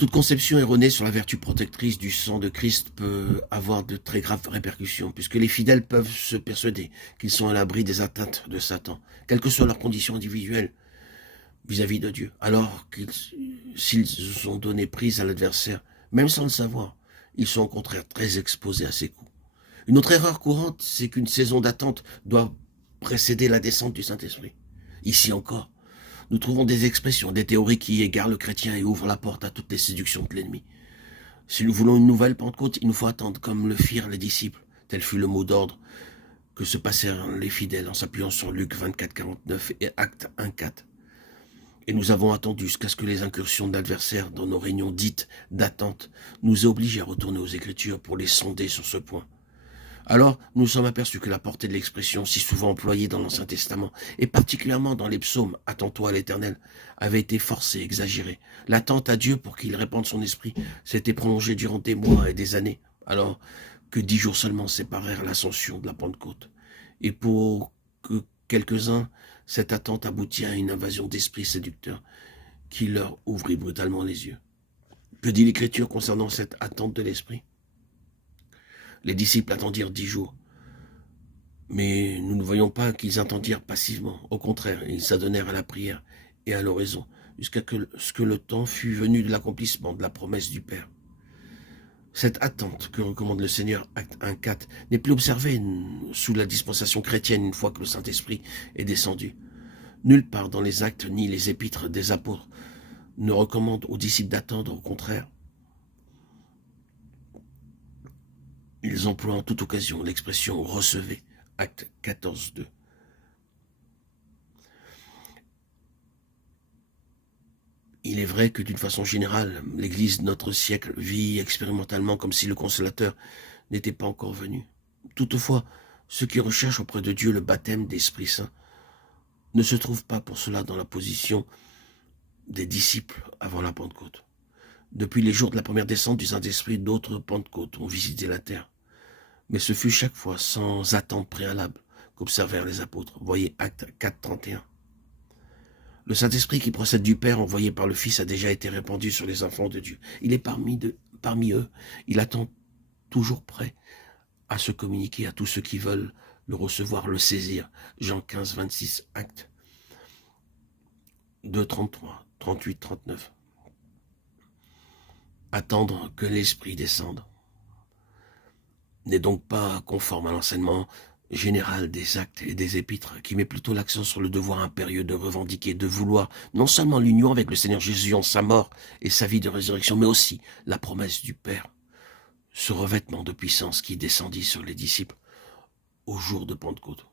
Toute conception erronée sur la vertu protectrice du sang de Christ peut avoir de très graves répercussions, puisque les fidèles peuvent se persuader qu'ils sont à l'abri des atteintes de Satan, quelles que soient leurs conditions individuelles vis-à-vis de Dieu, alors s'ils ont donné prise à l'adversaire, même sans le savoir, ils sont au contraire très exposés à ses coups. Une autre erreur courante, c'est qu'une saison d'attente doit précéder la descente du Saint-Esprit. Ici encore, nous trouvons des expressions, des théories qui égarent le chrétien et ouvrent la porte à toutes les séductions de l'ennemi. Si nous voulons une nouvelle Pentecôte, il nous faut attendre comme le firent les disciples. Tel fut le mot d'ordre que se passèrent les fidèles en s'appuyant sur Luc 24, 49 et Actes 1, 4. Et nous avons attendu jusqu'à ce que les incursions d'adversaires dans nos réunions dites d'attente nous aient obligés à retourner aux Écritures pour les sonder sur ce point. Alors, nous sommes aperçus que la portée de l'expression si souvent employée dans l'Ancien Testament, et particulièrement dans les psaumes « Attends-toi à l'Éternel », avait été forcée, exagérée. L'attente à Dieu pour qu'il répande son esprit s'était prolongée durant des mois et des années, alors que 10 jours seulement séparèrent l'ascension de la Pentecôte. Et pour que quelques-uns, cette attente aboutit à une invasion d'esprits séducteurs qui leur ouvrit brutalement les yeux. Que dit l'Écriture concernant cette attente de l'esprit ? Les disciples attendirent 10 jours. Mais nous ne voyons pas qu'ils attendirent passivement. Au contraire, ils s'adonnèrent à la prière et à l'oraison, jusqu'à ce que le temps fût venu de l'accomplissement de la promesse du Père. Cette attente que recommande le Seigneur, Acte 1.4, n'est plus observée sous la dispensation chrétienne une fois que le Saint-Esprit est descendu. Nulle part dans les actes ni les épîtres des apôtres ne recommandent aux disciples d'attendre, au contraire. Ils emploient en toute occasion l'expression « recevez », Acte 14.2. Il est vrai que d'une façon générale, l'Église de notre siècle vit expérimentalement comme si le Consolateur n'était pas encore venu. Toutefois, ceux qui recherchent auprès de Dieu le baptême d'Esprit Saint ne se trouvent pas pour cela dans la position des disciples avant la Pentecôte. Depuis les jours de la première descente du Saint-Esprit, d'autres Pentecôtes ont visité la terre. Mais ce fut chaque fois sans attente préalable qu'observèrent les apôtres. Voyez Acte 4.31. Le Saint-Esprit qui procède du Père envoyé par le Fils a déjà été répandu sur les enfants de Dieu. Il est parmi eux. Il attend toujours prêt à se communiquer à tous ceux qui veulent le recevoir, le saisir. Jean 15, 26, Acte 2, 33, 38, 39. Attendre que l'Esprit descende n'est donc pas conforme à l'enseignement général des actes et des épîtres, qui met plutôt l'accent sur le devoir impérieux de revendiquer, de vouloir non seulement l'union avec le Seigneur Jésus en sa mort et sa vie de résurrection, mais aussi la promesse du Père, ce revêtement de puissance qui descendit sur les disciples au jour de Pentecôte.